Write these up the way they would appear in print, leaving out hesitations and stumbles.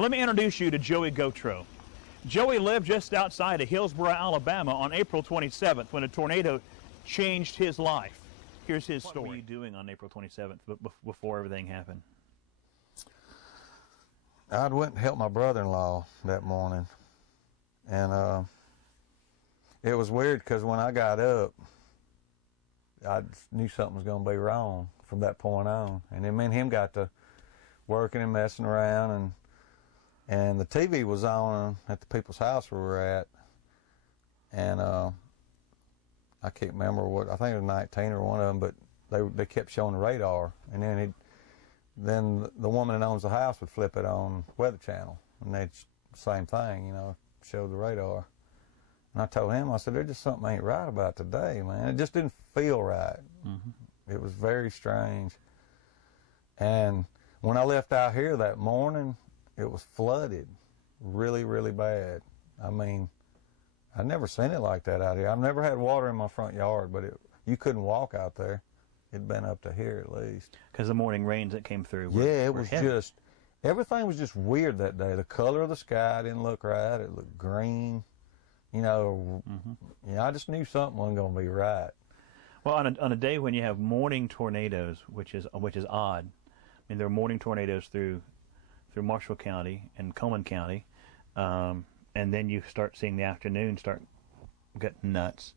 Let me introduce you to Joey Gotro. Joey lived just outside of Hillsboro, Alabama on April 27th when a tornado changed his life. Here's his story. What were you doing on April 27th before everything happened? I went and helped my brother-in-law that morning. And it was weird because when I got up, I knew something was going to be wrong from that point on. And then me and him got to working and messing around, and the TV was on at the people's house where we were at. And I can't remember what, I think it was 19 or one of them, but they kept showing the radar. And then the woman that owns the house would flip it on Weather Channel, and they'd same thing, you know, show the radar. And I told him, I said, there's just something ain't right about today, man. It just didn't feel right. Mm-hmm. It was very strange. And when I left out here that morning, it was flooded really, really bad. I mean, I'd never seen it like that out here. I've never had water in my front yard, but you couldn't walk out there. It'd been up to here at least. Because the morning rains that came through it was heavy. Just, everything was just weird that day. The color of the sky didn't look right. It looked green. You know, I just knew something wasn't going to be right. Well, on a day when you have morning tornadoes, which is odd. I mean, there are morning tornadoes through Marshall County and Coleman County, and then you start seeing the afternoon start getting nuts.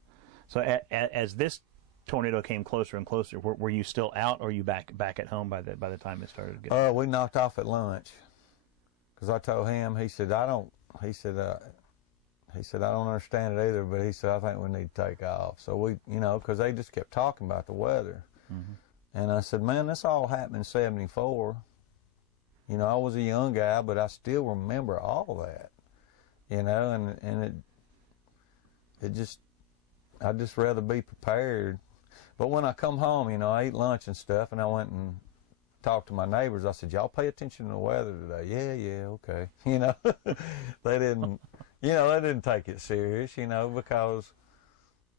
So as this tornado came closer and closer, were you still out, or were you back at home by the time it started getting? We knocked off at lunch, because I told him. He said I don't understand it either, but he said I think we need to take off. So we, you know, because they just kept talking about the weather. And I said, man, this all happened in '74. You know, I was a young guy, but I still remember all that. You know, and it just, I'd just rather be prepared. But when I come home, you know, I ate lunch and stuff, and I went and talked to my neighbors. I said, y'all pay attention to the weather today? Yeah, okay. You know, they didn't take it serious, you know, because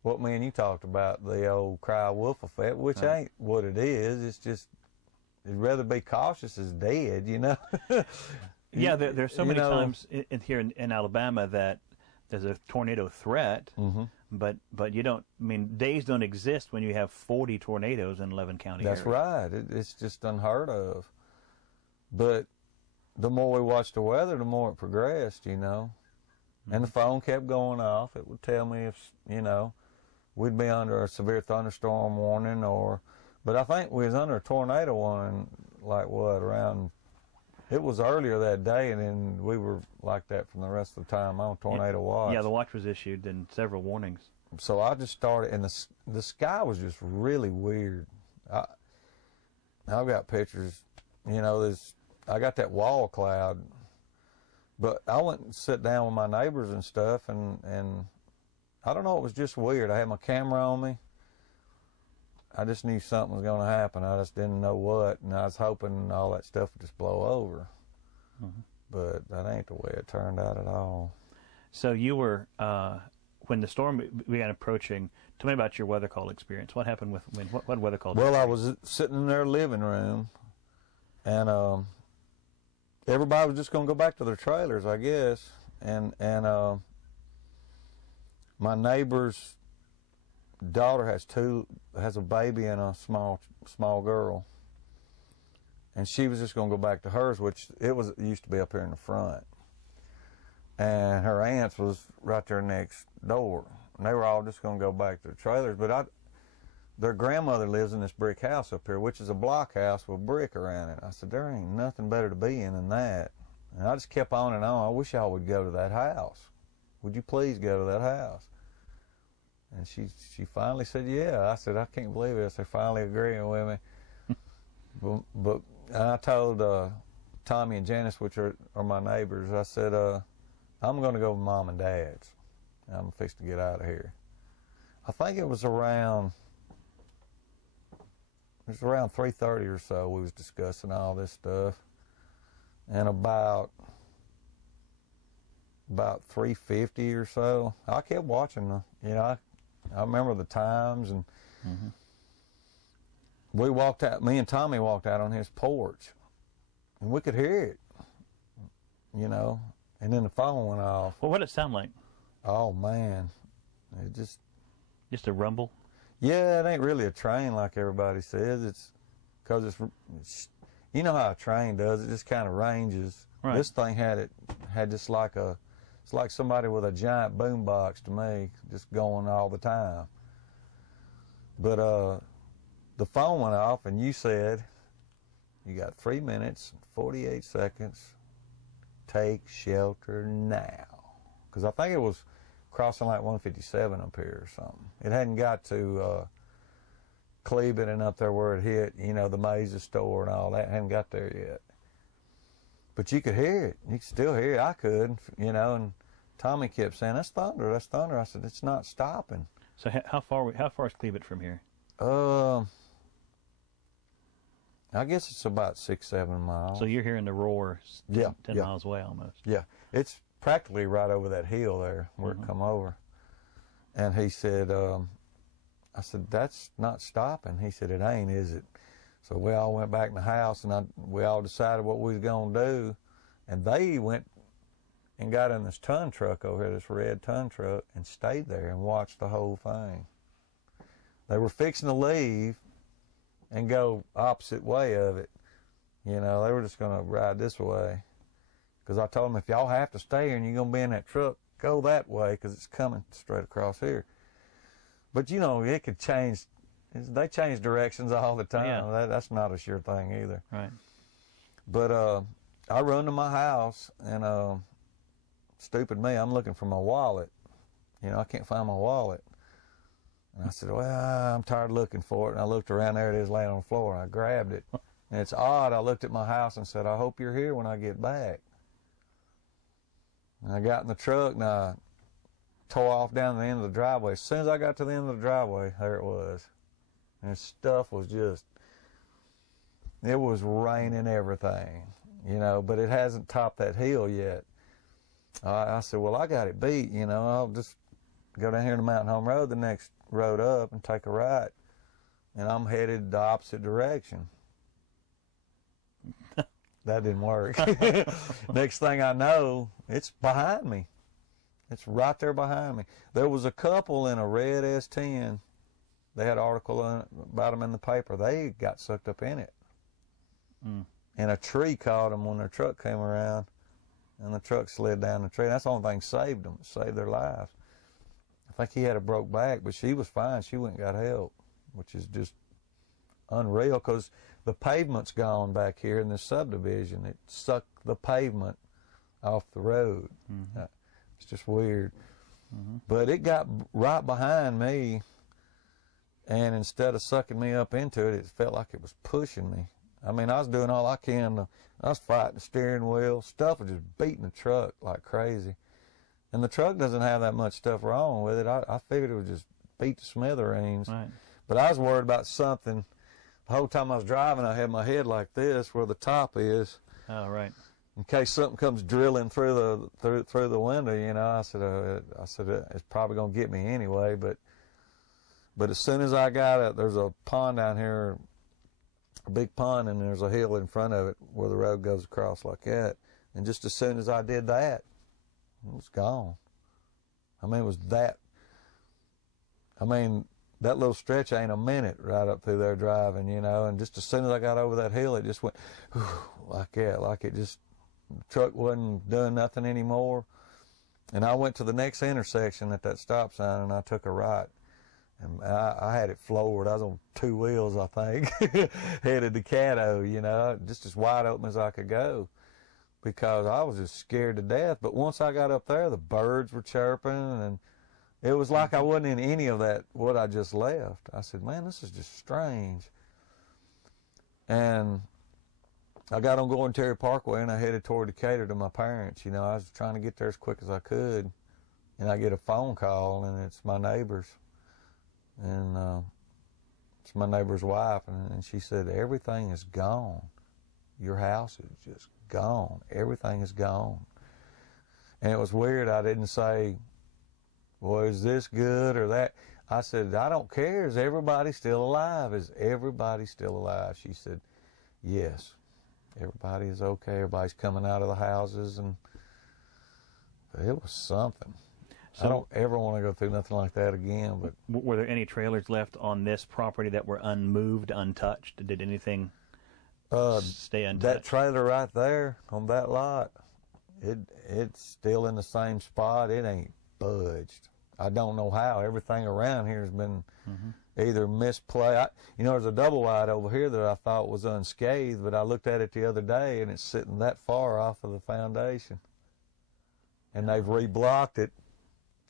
what me and you talked about, the old cry wolf effect, which ain't what it is. It's just, you'd rather be cautious as dead, you know. Yeah, there's so many times here in Alabama that there's a tornado threat, but you don't, I mean, days don't exist when you have 40 tornadoes in 11 counties. That's right. It's just unheard of. But the more we watched the weather, the more it progressed, you know. And the phone kept going off. It would tell me if, you know, we'd be under a severe thunderstorm warning, but I think we was under a tornado warning, like what, around, it was earlier that day, and then we were like that from the rest of the time on tornado watch. Yeah, the watch was issued and several warnings. So I just started, and the sky was just really weird. I've got pictures, you know, I got that wall cloud, but I went and sit down with my neighbors and stuff, and I don't know, it was just weird. I had my camera on me. I just knew something was going to happen. I just didn't know what, and I was hoping all that stuff would just blow over. But that ain't the way it turned out at all. So you were, when the storm began approaching, tell me about your WeatherCall experience. What happened what WeatherCall? Well, I was sitting in their living room, and everybody was just going to go back to their trailers, I guess. And my neighbor's daughter has a baby and a small girl, and she was just going to go back to hers, which it used to be up here in the front, and her aunt's was right there next door, and they were all just going to go back to their trailers. But their grandmother lives in this brick house up here, which is a block house with brick around it. I said, there ain't nothing better to be in than that. And I just kept on and on. I wish y'all would go to that house. Would you please go to that house? And she finally said, yeah. I said, I can't believe it. They're finally agreeing with me. but I told Tommy and Janice, which are my neighbors, I said, I'm going to go with Mom and Dad's. I'm fixing to get out of here. I think it was around 3:30 or so we was discussing all this stuff. And about 3:50 or so, I kept watching, you know, I remember the times, and we walked out, me and Tommy walked out on his porch, and we could hear it. you know, and then the phone went off. Well, what did it sound like? Oh, man. It just a rumble? Yeah, it ain't really a train like everybody says. It's because it's you know how a train does. It just kind of ranges. Right. This thing had just like it's like somebody with a giant boom box to me, just going all the time. But the phone went off, and you said, you got 3 minutes and 48 seconds. Take shelter now. Because I think it was crossing like 157 up here or something. It hadn't got to Cleveland and up there where it hit, you know, the Maze's store and all that. It hadn't got there yet. But you could hear it. You could still hear it. I could, you know, and Tommy kept saying, that's thunder, that's thunder. I said, it's not stopping. So how far is Cleveland from here? I guess it's about 6-7 miles. So you're hearing the roar 10 miles away almost. Yeah. It's practically right over that hill there where it come over. And he said, I said, that's not stopping. He said, it ain't, is it? So we all went back in the house, and we all decided what we was going to do. And they went and got in this ton truck over here, this red ton truck, and stayed there and watched the whole thing. They were fixing to leave and go opposite way of it. You know, they were just going to ride this way. Because I told them, if y'all have to stay here and you're going to be in that truck, go that way because it's coming straight across here. But, you know, it could change. They change directions all the time. Yeah. That's not a sure thing either. Right. But I run to my house, and stupid me, I'm looking for my wallet. You know, I can't find my wallet. And I said, well, I'm tired of looking for it. And I looked around, there it is laying on the floor, and I grabbed it. And it's odd, I looked at my house and said, I hope you're here when I get back. And I got in the truck, and I tore off down the end of the driveway. As soon as I got to the end of the driveway, there it was. And the stuff was just, it was raining everything, you know, but it hasn't topped that hill yet. I said, well, I got it beat, you know, I'll just go down here to Mountain Home Road, the next road up, and take a right. And I'm headed the opposite direction. That didn't work. Next thing I know, it's behind me. It's right there behind me. There was a couple in a red S10. They had an article about them in the paper. They got sucked up in it. And a tree caught them when their truck came around, and the truck slid down the tree. That's the only thing saved them. It saved their lives. I think he had a broke back, but she was fine. She went and got help, which is just unreal because the pavement's gone back here in this subdivision. It sucked the pavement off the road. It's just weird. But it got right behind me, and instead of sucking me up into it, it felt like it was pushing me. I mean, I was doing all I can. I was fighting the steering wheel. Stuff was just beating the truck like crazy. And the truck doesn't have that much stuff wrong with it. I figured it would just beat to smithereens. Right. But I was worried about something. The whole time I was driving, I had my head like this where the top is. Oh, right. In case something comes drilling through the window, you know. I said it's probably going to get me anyway. But as soon as I got it, there's a pond down here, a big pond, and there's a hill in front of it where the road goes across like that. And just as soon as I did that, it was gone. I mean, it was that. I mean, that little stretch ain't a minute right up through there driving, you know. And just as soon as I got over that hill, it just went like that, like it just, the truck wasn't doing nothing anymore. And I went to the next intersection at that stop sign, and I took a right. And I had it floored. I was on 2 wheels, I think, headed to Caddo, you know, just as wide open as I could go because I was just scared to death. But once I got up there, the birds were chirping, and it was like I wasn't in any of that, what I just left. I said, man, this is just strange. And I got on Gordon Terry Parkway, and I headed toward Decatur to my parents. You know, I was trying to get there as quick as I could, and I get a phone call, and it's my neighbor's. And it's my neighbor's wife, and she said, everything is gone. Your house is just gone. Everything is gone. And it was weird. I didn't say, well, is this good or that? I said, I don't care. Is everybody still alive? Is everybody still alive? She said, yes. everybody is okay. Everybody's coming out of the houses, and it was something. So, I don't ever want to go through nothing like that again. But were there any trailers left on this property that were unmoved, untouched? Did anything stay untouched? that trailer right there on that lot, it's still in the same spot. It ain't budged. I don't know how. Everything around here has been either misplaced. There's a double wide over here that I thought was unscathed, but I looked at it the other day, and it's sitting that far off of the foundation. And they've reblocked it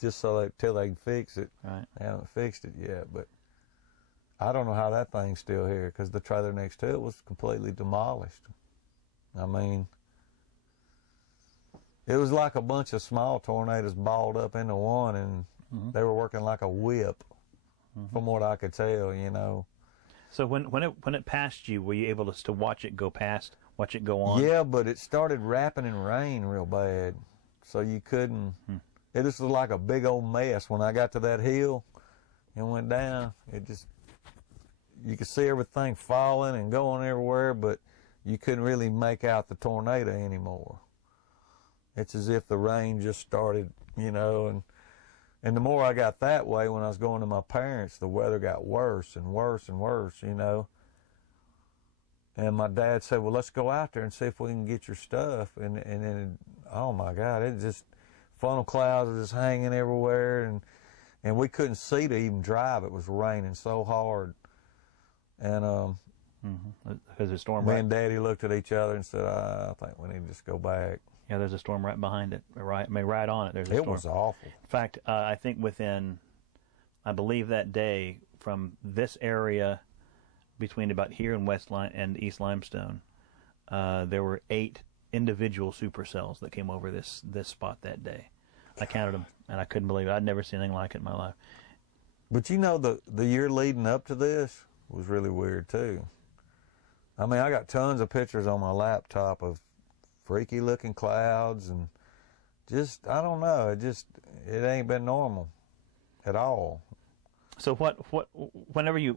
just till they can fix it. Right. They haven't fixed it yet, but I don't know how that thing's still here because the trailer next to it was completely demolished. I mean, it was like a bunch of small tornadoes balled up into one, and they were working like a whip, from what I could tell. So when it passed you, were you able to watch it go past, watch it go on? Yeah, but it started rapping in rain real bad, so you couldn't. It just was like a big old mess. When I got to that hill and went down, you could see everything falling and going everywhere, but you couldn't really make out the tornado anymore. It's as if the rain just started, and the more I got that way when I was going to my parents, the weather got worse and worse and worse, And my dad said, well, let's go out there and see if we can get your stuff. And then, oh my God, it just, funnel clouds were just hanging everywhere, and we couldn't see to even drive. It was raining so hard. And There's a storm. Me and Daddy looked at each other and said, I think we need to just go back. Yeah, there's a storm right behind it, right on it. There's a storm. It was awful. In fact, I think I believe that day, from this area between about here and and East Limestone, there were 8 individual supercells that came over this spot that day. I counted them, and I couldn't believe it. I'd never seen anything like it in my life. But the year leading up to this was really weird too. I mean, I got tons of pictures on my laptop of freaky looking clouds, and just, I don't know, it ain't been normal at all. So why were you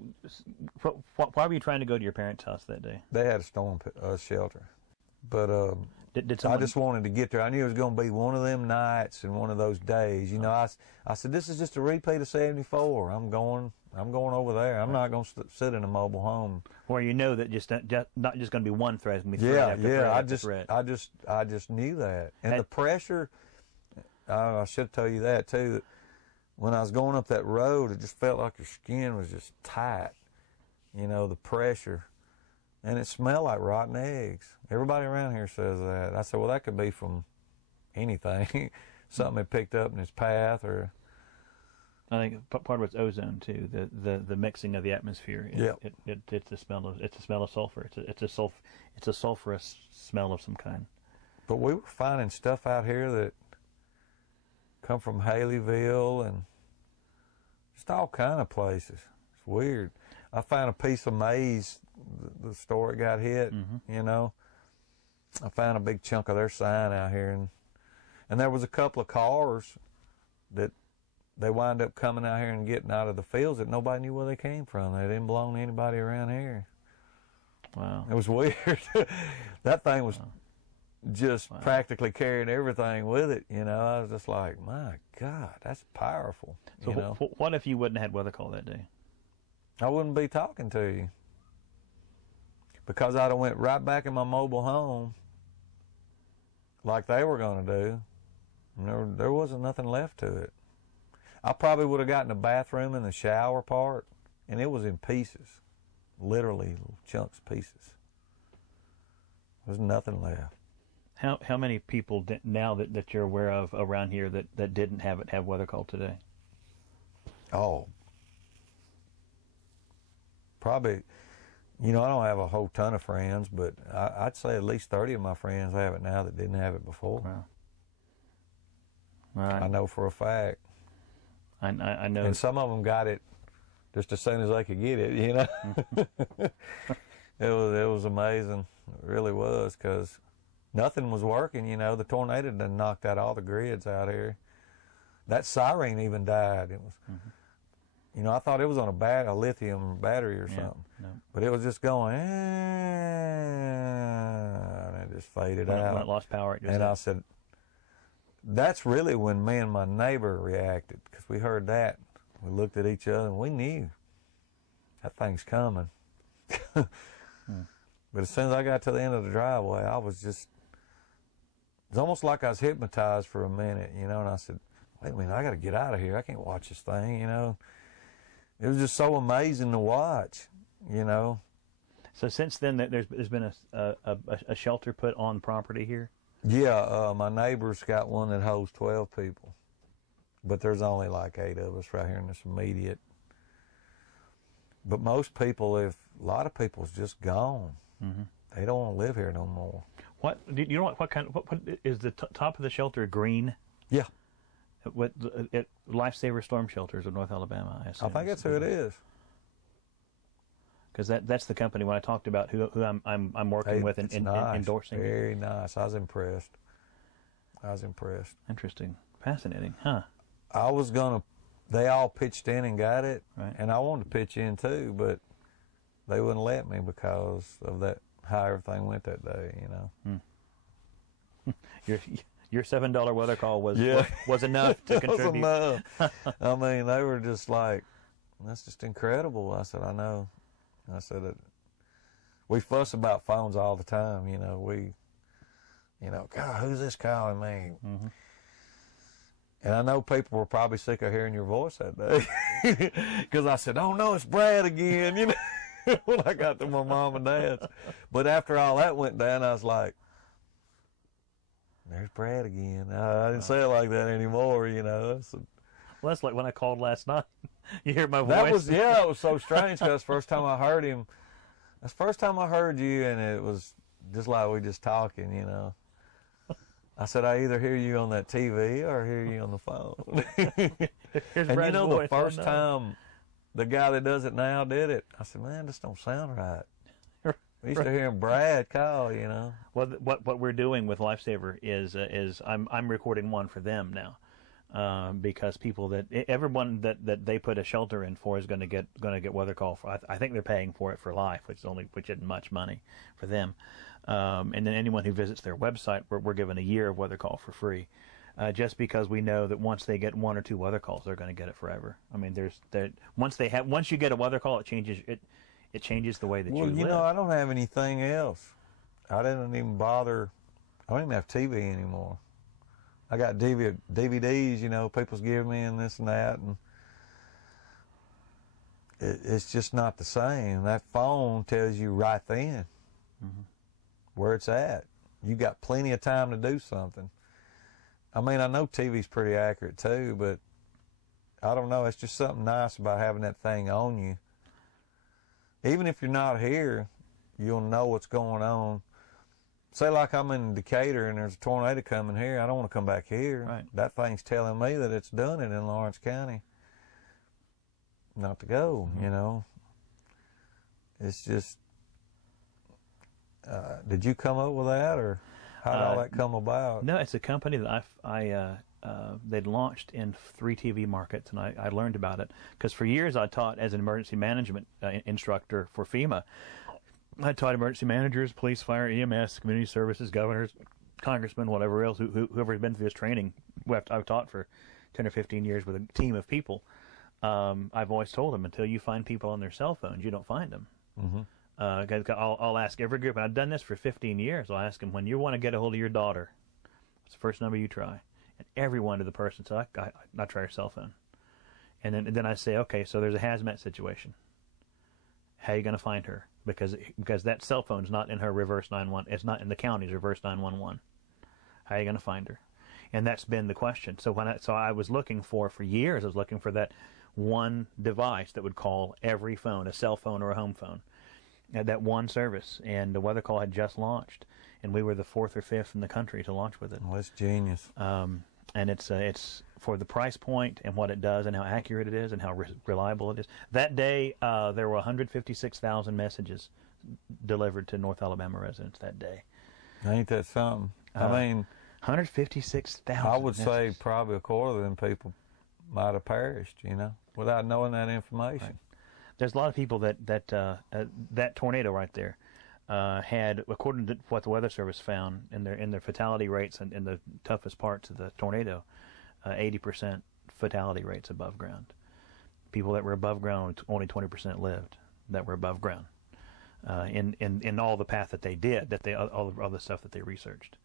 trying to go to your parents' house that day? They had a storm shelter, but did someone... I just wanted to get there. I knew it was going to be one of them nights and one of those days. I said, this is just a repeat of '74. I'm going over there. I'm not going to sit in a mobile home. Where that just not just going to be one thread, it's going to be thread after thread. I just knew that, and the pressure. I should tell you that too. That when I was going up that road, it just felt like your skin was just tight. The pressure, and it smelled like rotten eggs. Everybody around here says that. I said, well, that could be from anything, something it picked up in its path, or. I think part of it's ozone too. The mixing of the atmosphere. It's the smell of sulfur. It's a sulfurous smell of some kind. But we were finding stuff out here that come from Haleyville and just all kind of places. It's weird. I found a piece of maize. The store it got hit. I found a big chunk of their sign out here, and there was a couple of cars that. They wind up coming out here and getting out of the fields that nobody knew where they came from. They didn't belong to anybody around here. Wow. It was weird. That thing was just practically carrying everything with it. I was just like, my God, that's powerful. So what if you wouldn't have had WeatherCall that day? I wouldn't be talking to you. Because I'd have went right back in my mobile home like they were going to do. And there wasn't nothing left to it. I probably would have gotten the bathroom and the shower part, and it was in pieces, literally little chunks, pieces. There's nothing left. How many people now that you're aware of around here that didn't have WeatherCall today? Oh, probably. I don't have a whole ton of friends, but I'd say at least 30 of my friends have it now that didn't have it before. Wow. All right. I know for a fact. I know. And some of them got it just as soon as they could get it, It was amazing. It really was, because nothing was working, The tornado done knocked out all the grids out here. That siren even died. It was, You know, I thought it was on a lithium battery or something. No. But it was just going, and it just faded out. When it lost power, it just... And I said, that's really when me and my neighbor reacted, because we heard that. We looked at each other, and we knew that thing's coming. But as soon as I got to the end of the driveway, I was just, it was almost like I was hypnotized for a minute, you know, and I said, wait a minute, I got to get out of here. I can't watch this thing, you know. It was just so amazing to watch, you know. So since then, there's been a shelter put on property here? Yeah, my neighbor's got one that holds 12 people. But there's only like 8 of us right here in this immediate. But most people, a lot of people's just gone. Mm-hmm. They don't want to live here no more. What do you know? What is the top of the shelter green? Yeah. What Lifesaver Storm Shelters of North Alabama? I think that's who it is. Because that's the company when I talked about who I'm working with and nice. Endorsing. Very nice. I was impressed. Interesting, fascinating, huh? I was gonna. They all pitched in and got it, right. And I wanted to pitch in too, but they wouldn't let me because of that how everything went that day. You know. Your $7 WeatherCall was enough to contribute. Was enough. I mean, they were just like, that's just incredible. I said, I know. I said, we fuss about phones all the time. You know, God, who's this calling me? Mm-hmm. And I know people were probably sick of hearing your voice that day. Because I said, oh no, it's Brad again, you know, when I got to my mom and dad's. But after all that went down, I was like, there's Brad again. I didn't say it like that anymore, you know. Well, that's like when I called last night. You hear my voice? It was so strange because first time I heard him, that's the first time I heard you, and it was just like we just talking, you know. I said, I either hear you on that TV or hear you on the phone. Here's and Brad's you know, voice. the first time the guy that does it now did it, I said, man, this don't sound right. We used to hear Brad call, you know. Well, what we're doing with Lifesaver is I'm recording one for them now, because everyone that they put a shelter in for is going to get WeatherCall for. I think they're paying for it for life, which isn't much money for them. And then anyone who visits their website, we're given a year of WeatherCall for free, just because we know that once they get 1 or 2 WeatherCalls, they're going to get it forever. I mean, once you get a WeatherCall, it changes the way that you live. Well, you know, I don't have anything else. I didn't even bother. I don't even have TV anymore. I got DVDs, you know, people's giving me and this and that, and it's just not the same. That phone tells you right then where it's at. You got plenty of time to do something. I mean, I know TV's pretty accurate too, but I don't know. It's just something nice about having that thing on you. Even if you're not here, you'll know what's going on. Say like I'm in Decatur and there's a tornado coming here, I don't want to come back here. Right. That thing's telling me that it's done it in Lawrence County. Not to go, you know. It's just, did you come up with that, or how did all that come about? No, it's a company that they'd launched in 3 TV markets, and I learned about it because for years I taught as an emergency management instructor for FEMA. I taught emergency managers, police, fire, EMS, community services, governors, congressmen, whatever else, whoever's been through this training. I've taught for 10 or 15 years with a team of people. I've always told them, until you find people on their cell phones, you don't find them. Mm-hmm. I'll ask every group, and I've done this for 15 years. I'll ask them, when you want to get a hold of your daughter, what's the first number you try? And everyone to the person said, I try your cell phone. And then I say, okay, so there's a hazmat situation. How are you going to find her? Because that cell phone's not in her reverse 911. It's not in the county's reverse 911. How are you going to find her? And that's been the question. So I was looking for years, I was looking for that one device that would call every phone, a cell phone or a home phone, that one service. And the WeatherCall had just launched, and we were the 4th or 5th in the country to launch with it. Well, that's genius. And it's for the price point and what it does and how accurate it is and how reliable it is. That day, there were 156,000 messages delivered to North Alabama residents that day. Ain't that something? I mean, 156,000. I would say probably a quarter of them people might have perished, you know. without knowing that information. Right. There's a lot of people that tornado right there had, according to what the Weather Service found in their fatality rates and in the toughest parts of the tornado, 80% fatality rates above ground. People that were above ground, only 20% lived that were above ground. In all the path that they did, all the stuff that they researched.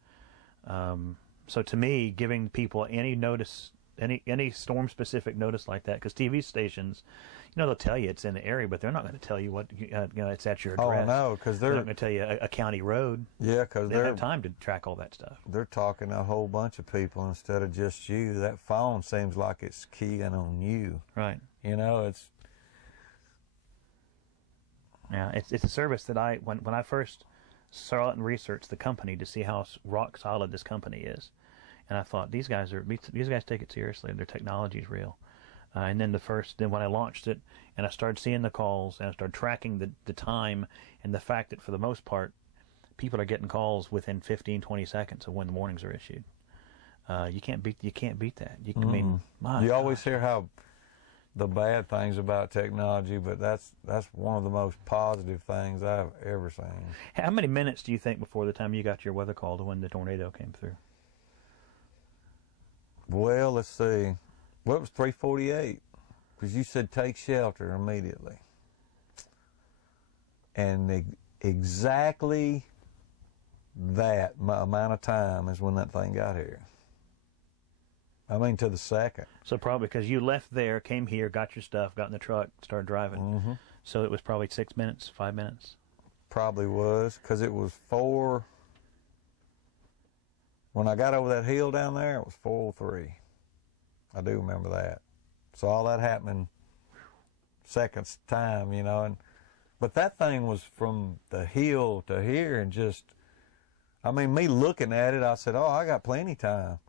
So to me, giving people any notice, any storm-specific notice like that, because TV stations, they'll tell you it's in the area, but they're not going to tell you what it's at your address. Oh no, because they're not going to tell you a county road. Yeah, because they don't have time to track all that stuff. They're talking to a whole bunch of people instead of just you. That phone seems like it's keying on you. Right. It's. Yeah, it's a service that when I first saw it and researched the company to see how rock solid this company is, and I thought these guys take it seriously. Their technology is real. And then when I launched it and I started seeing the calls and I started tracking the time and the fact that for the most part people are getting calls within 15, 20 seconds of when the warnings are issued. You can't beat that. You always hear how the bad things about technology, but that's one of the most positive things I've ever seen. How many minutes do you think before the time you got your weather call to when the tornado came through? Well, let's see. Well, it was 3:48 because you said take shelter immediately, and exactly that amount of time is when that thing got here. I mean, to the second. So probably because you left there, came here, got your stuff, got in the truck, started driving. Mm-hmm. So it was probably 6 minutes, 5 minutes. Probably was, because it was 4. When I got over that hill down there, it was 4:03. I do remember that. So all that happened seconds time, but that thing was from the hill to here, and just, me looking at it, I said, "Oh, I got plenty time."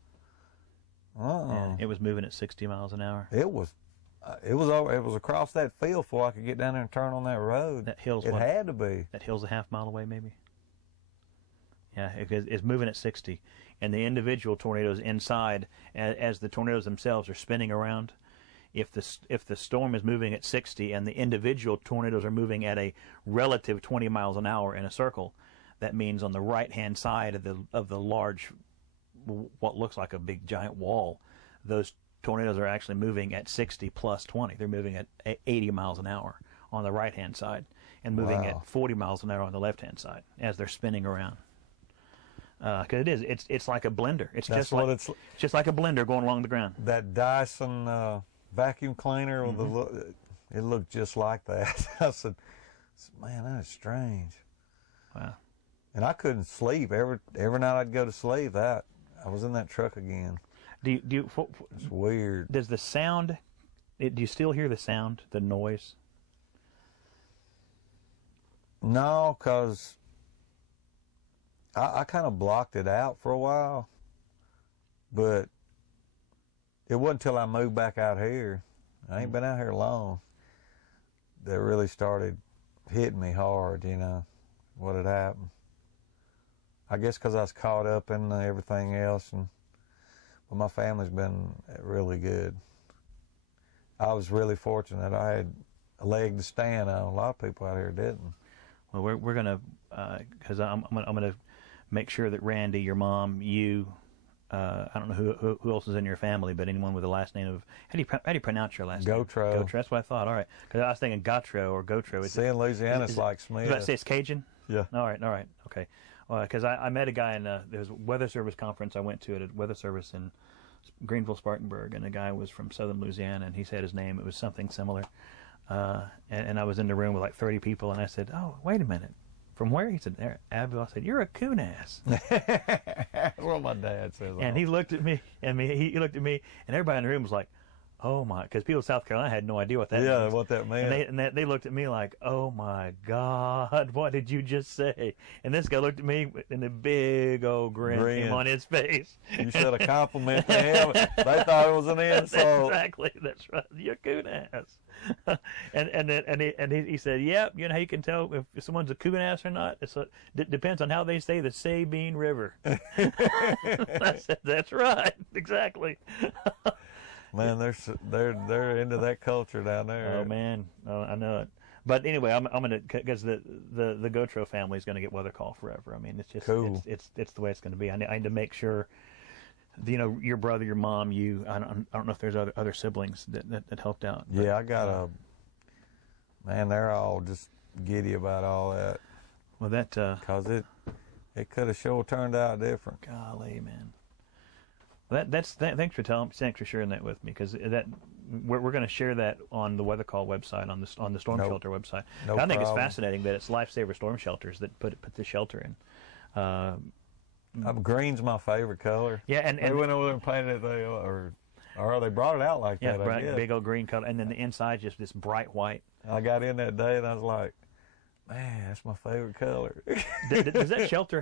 Yeah, it was moving at 60 miles an hour. It was across that field before I could get down there and turn on that road. That hill's had to be. That hill's a half mile away, maybe. Yeah, it's moving at 60, and the individual tornadoes inside, as the tornadoes themselves are spinning around, if the storm is moving at 60 and the individual tornadoes are moving at a relative 20 miles an hour in a circle, that means on the right-hand side of the large, what looks like a big giant wall, those tornadoes are actually moving at 60 plus 20. They're moving at 80 miles an hour on the right-hand side and moving at 40 miles an hour on the left-hand side as they're spinning around. Because it's like a blender. It's just like a blender going along the ground. That Dyson vacuum cleaner, mm-hmm. It looked just like that. I said, "Man, that is strange." Wow. And I couldn't sleep. Every night I'd go to sleep, I was in that truck again. It's weird. Does the sound? Do you still hear the sound, the noise? No, because I kind of blocked it out for a while, but it wasn't until I moved back out here. I ain't been out here long. That really started hitting me hard. What had happened. I guess because I was caught up in everything else, but my family's been really good. I was really fortunate. I had a leg to stand on. A lot of people out here didn't. Well, we're gonna because I'm gonna make sure that Randy, your mom, you, I don't know who else is in your family, but anyone with the last name of how do you pronounce your last name? Gautreaux. That's what I thought. All right, because I was thinking Gautreaux or Gautreaux. See, in Louisiana, it's like Smith. Did I say it's Cajun? Yeah. All right, okay. Because I met a guy there was a weather service conference I went to at a weather service in Greenville, Spartanburg, and the guy was from southern Louisiana, and he said his name. It was something similar. And I was in the room with like 30 people, and I said, "Oh, wait a minute. From where?" He said, "Abbeville." I said, "You're a coon ass." Well, my dad says. And he looked at me, and he looked at me, and everybody in the room was like, "Oh my," because people in South Carolina had no idea what that means. Yeah, what that meant. And they looked at me like, "Oh my God, what did you just say?" And this guy looked at me, and a big old grin came on his face. You said a compliment to him. They thought it was an insult. Exactly, that's right. You're a coon ass. and he said, "Yep, you know how you can tell if someone's a coon ass or not? It depends on how they say the Sabine River." I said, "That's right, exactly." Man, they're into that culture down there. Oh man, I know it. But anyway, I'm gonna, because the Gotro family is gonna get WeatherCall forever. I mean, it's just cool. It's the way it's gonna be. I need to make sure, your brother, your mom, you. I don't know if there's other siblings that helped out. But, yeah, I got man. They're all just giddy about all that. Well, that because it could have sure turned out different. Golly, man. Well, thanks for sharing that with me, because we're going to share that on the WeatherCall website, on the storm shelter website. No I think it's problem. fascinating that it's Lifesaver storm shelters that put the shelter in. Green's my favorite color. Yeah, and they went over there and painted it, or they brought it out like that. Yeah, bright, big old green color, and then the inside just this bright white. I got in that day and I was like, man, that's my favorite color. Does that shelter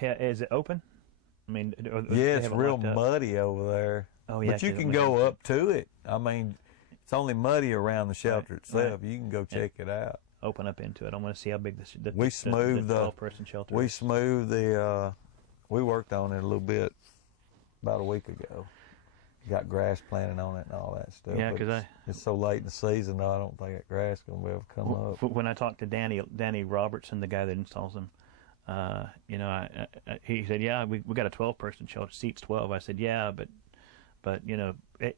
is it open? I mean, yeah, it's real muddy over there. Oh yeah, but you can go up to it. I mean, it's only muddy around the shelter itself. Right. You can go check it out. Open up into it. I want to see how big the we smoothed the 12-person shelter. We smoothed we worked on it a little bit about a week ago. Got grass planted on it and all that stuff. Yeah, because it's so late in the season, though, I don't think that grass is going to be able to come up. When I talked to Danny Robertson, the guy that installs them, he said, yeah, we got a 12-person shelter, seats 12. I said, yeah, but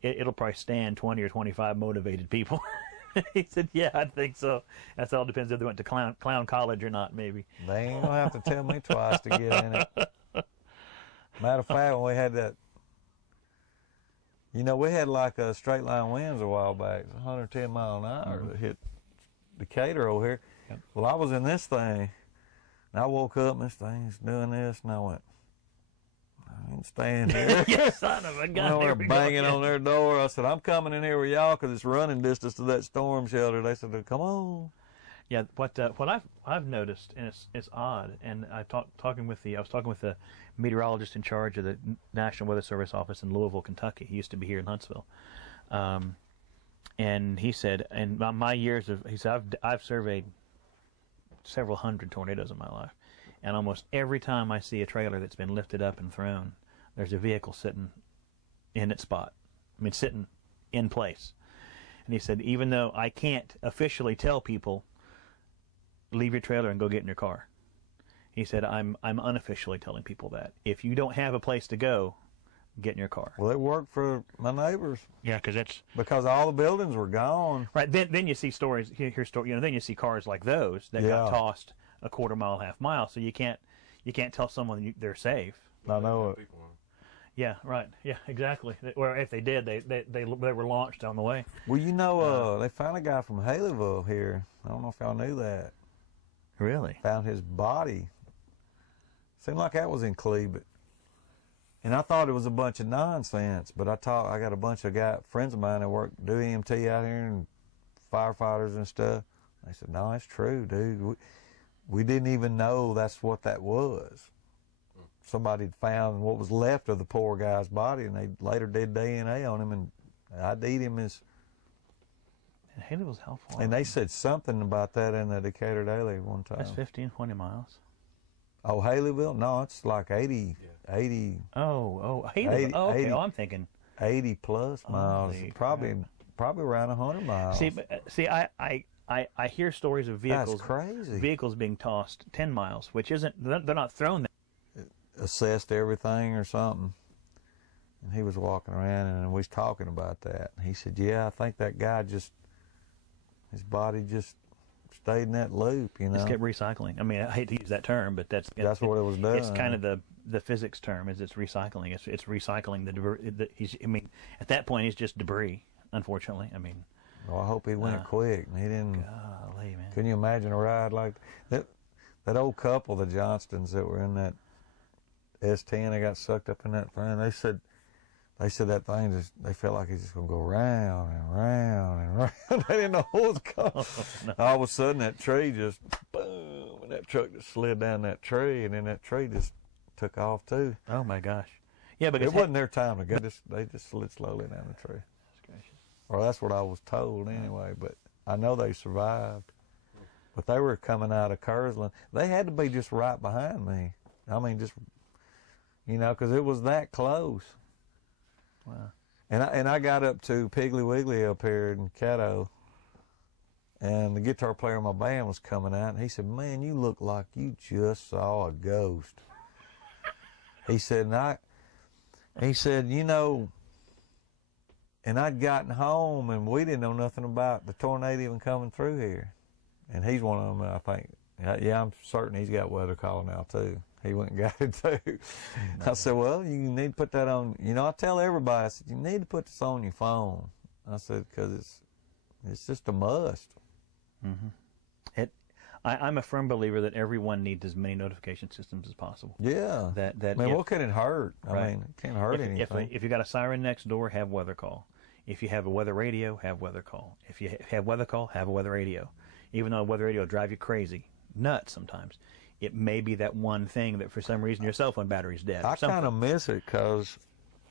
it'll probably stand 20 or 25 motivated people. He said, yeah, I think so. That all depends if they went to clown college or not, maybe. They ain't going to have to tell me twice to get in it. Matter of fact, when we had that, we had like a straight line winds a while back, 110 mile an hour that hit Decatur over here. Yep. Well, I was in this thing, and I woke up and this thing's doing this, and I went, I ain't staying here. You son of a gun. They're banging on their door. I said, I'm coming in here with y'all because it's running distance to that storm shelter. They said, come on. Yeah, what I've noticed, and it's odd, and I was talking with the meteorologist in charge of the National Weather Service office in Louisville, Kentucky. He used to be here in Huntsville, and he said, in my years I've surveyed several hundred tornadoes in my life, and almost every time I see a trailer that's been lifted up and thrown, there's a vehicle sitting in its spot. I mean, sitting in place. And he said, even though I can't officially tell people, leave your trailer and go get in your car. He said, I'm unofficially telling people that. If you don't have a place to go, get in your car. Well, it worked for my neighbors. Yeah, because all the buildings were gone. Right. Then you see stories. Then you see cars like those that got tossed a quarter mile, half mile. So you can't tell someone they're safe. I know it. Yeah. Right. Yeah. Exactly. Or if they did, they were launched on the way. Well, they found a guy from Haleyville here. I don't know if y'all knew that. Really? Found his body. Seemed like that was in Cleveland. And I thought it was a bunch of nonsense, but I got a bunch of friends of mine that do EMT out here and firefighters and stuff. They said, no, that's true, dude. We didn't even know that's what that was. Somebody had found what was left of the poor guy's body, and they later did DNA on him and ID'd him as... And Haley was how far? And they said something about that in the Decatur Daily one time. That's 15, 20 miles. Oh, Haleyville? No, it's like 80. Oh, Haleyville. 80, oh, okay. 80, I'm thinking 80 plus miles. Probably around 100 miles. I hear stories of vehicles. That's crazy. Vehicles being tossed 10 miles, which isn't. They're not thrown there. Assessed everything or something. And he was walking around, and we was talking about that. He said, "Yeah, I think that guy his body just stayed in that loop, Just kept recycling. I mean, I hate to use that term, but that's what it was doing. It's kind of the physics term. It's recycling. It's recycling the debris. At that point, he's just debris. Unfortunately, I mean. Well, I hope he went quick. He didn't. Golly, man. Can you imagine a ride like that? That old couple, the Johnstons, that were in that S10, they got sucked up in that thing. They said that thing they felt like it's just gonna go round and round and round. They didn't know what was coming. No. All of a sudden, that tree just boom, and that truck just slid down that tree, and then that tree just took off too. Oh my gosh! Yeah, because it wasn't their time to go. They just slid slowly down the tree. That's gracious. Or that's what I was told anyway. But I know they survived. But they were coming out of Kersland. They had to be just right behind me. I mean, just because it was that close. Wow. And I got up to Piggly Wiggly up here in Caddo, and the guitar player in my band was coming out, and he said, "Man, you look like you just saw a ghost." He said, you know, and I'd gotten home, and we didn't know nothing about the tornado even coming through here. And he's one of them, I think. Yeah, I'm certain he's got WeatherCall now, too. He went and got it, too. I said, well, you need to put that on. You know, I tell everybody, I said, you need to put this on your phone. I said, because it's just a must. Mm-hmm. I'm a firm believer that everyone needs as many notification systems as possible. Yeah. That man, what can it hurt? Right. I mean, it can't hurt anything. If you got a siren next door, have WeatherCall. If you have a weather radio, have WeatherCall. If you have WeatherCall, have a weather radio. Even though a weather radio will drive you crazy, nuts sometimes, it may be that one thing that for some reason your cell phone battery's dead. I kind of miss it because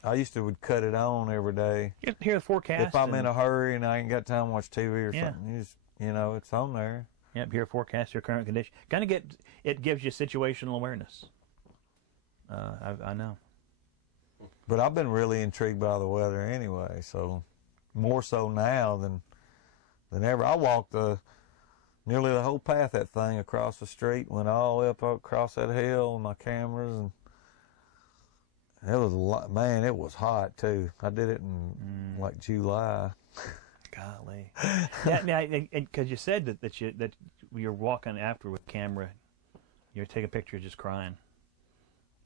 I used to would cut it on every day. You hear the forecast. If I'm in a hurry and I ain't got time to watch TV or something, you know, it's on there. Yep, hear forecast, your current condition. It gives you situational awareness. I know. But I've been really intrigued by the weather anyway, so more so now than ever. I walked nearly the whole path that thing across the street, went all the way up across that hill with my cameras, and it was a lot. Man, it was hot too. I did it in like July. Golly. Because you said that you're walking after with camera, you're taking pictures just crying.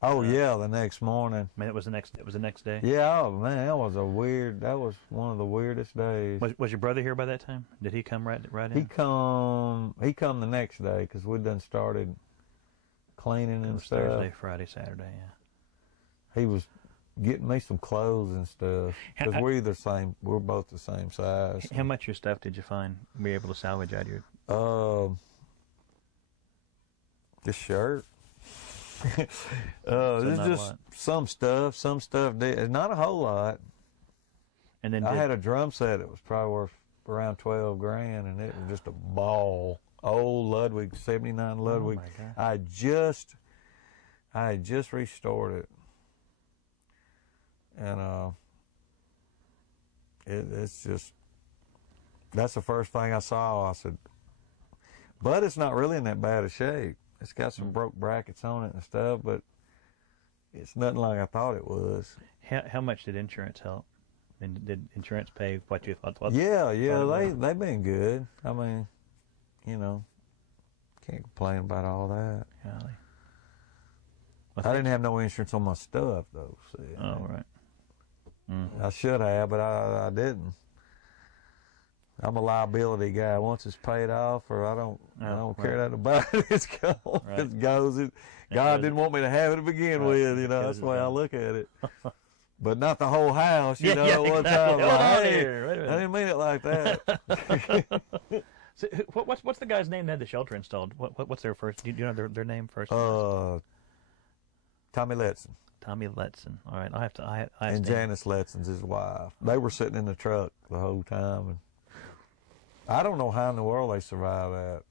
Oh yeah, the next morning. Man, it was the next day. Yeah, oh man, that was one of the weirdest days. Was your brother here by that time? Did he come right in? He come the next day because we'd done started cleaning and stuff. Thursday, Friday, Saturday. Yeah. He was getting me some clothes and stuff because we're both the same size. How much of your stuff did you be able to salvage out of your? This shirt. There's just some stuff. Not a whole lot. And then I had a drum set that was probably worth around $12 grand, and it was just a ball. Old Ludwig, 79 Ludwig. Oh my God. I had just restored it, and it's just, that's the first thing I saw. I said, but it's not really in that bad a shape. It's got some broke brackets on it and stuff, but it's nothing like I thought it was. How much did insurance help? And did insurance pay what you thought? Yeah, they've been good. I mean, you know, can't complain about all that. Golly. I didn't have no insurance on my stuff though. See, oh right. Mm-hmm. I should have, but I didn't. I'm a liability guy. Once it's paid off, or I don't care that about it. It's gone. Right. It goes. God didn't want me to have it to begin with. You know, that's the way I look at it. But not the whole house. You know, one time. I didn't mean it like that. So, what's the guy's name that had the shelter installed? What's their first? Do you know their name first? Tommy Letson. Tommy Letson. All right, I have to. And Janice Letson's his wife. They were sitting in the truck the whole time, and I don't know how in the world they survived that.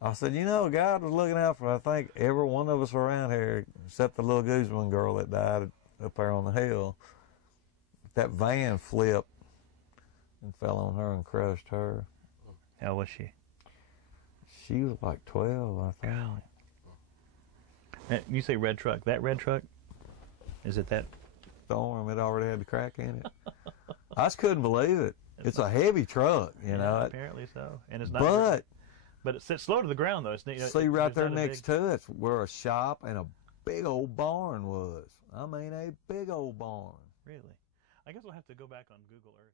I said, you know, God was looking out for, I think, every one of us around here, except the little Guzman girl that died up there on the hill. That van flipped and fell on her and crushed her. How was she? She was like 12, I think. Golly. Now, you say red truck. That red truck? Is it that? Storm, it already had the crack in it. I just couldn't believe it. It's a heavy truck, you know. Apparently so, and it's not. But it sits slow to the ground though. It's, see right there next to it, where a shop and a big old barn was. I mean, a big old barn. Really? I guess we'll have to go back on Google Earth.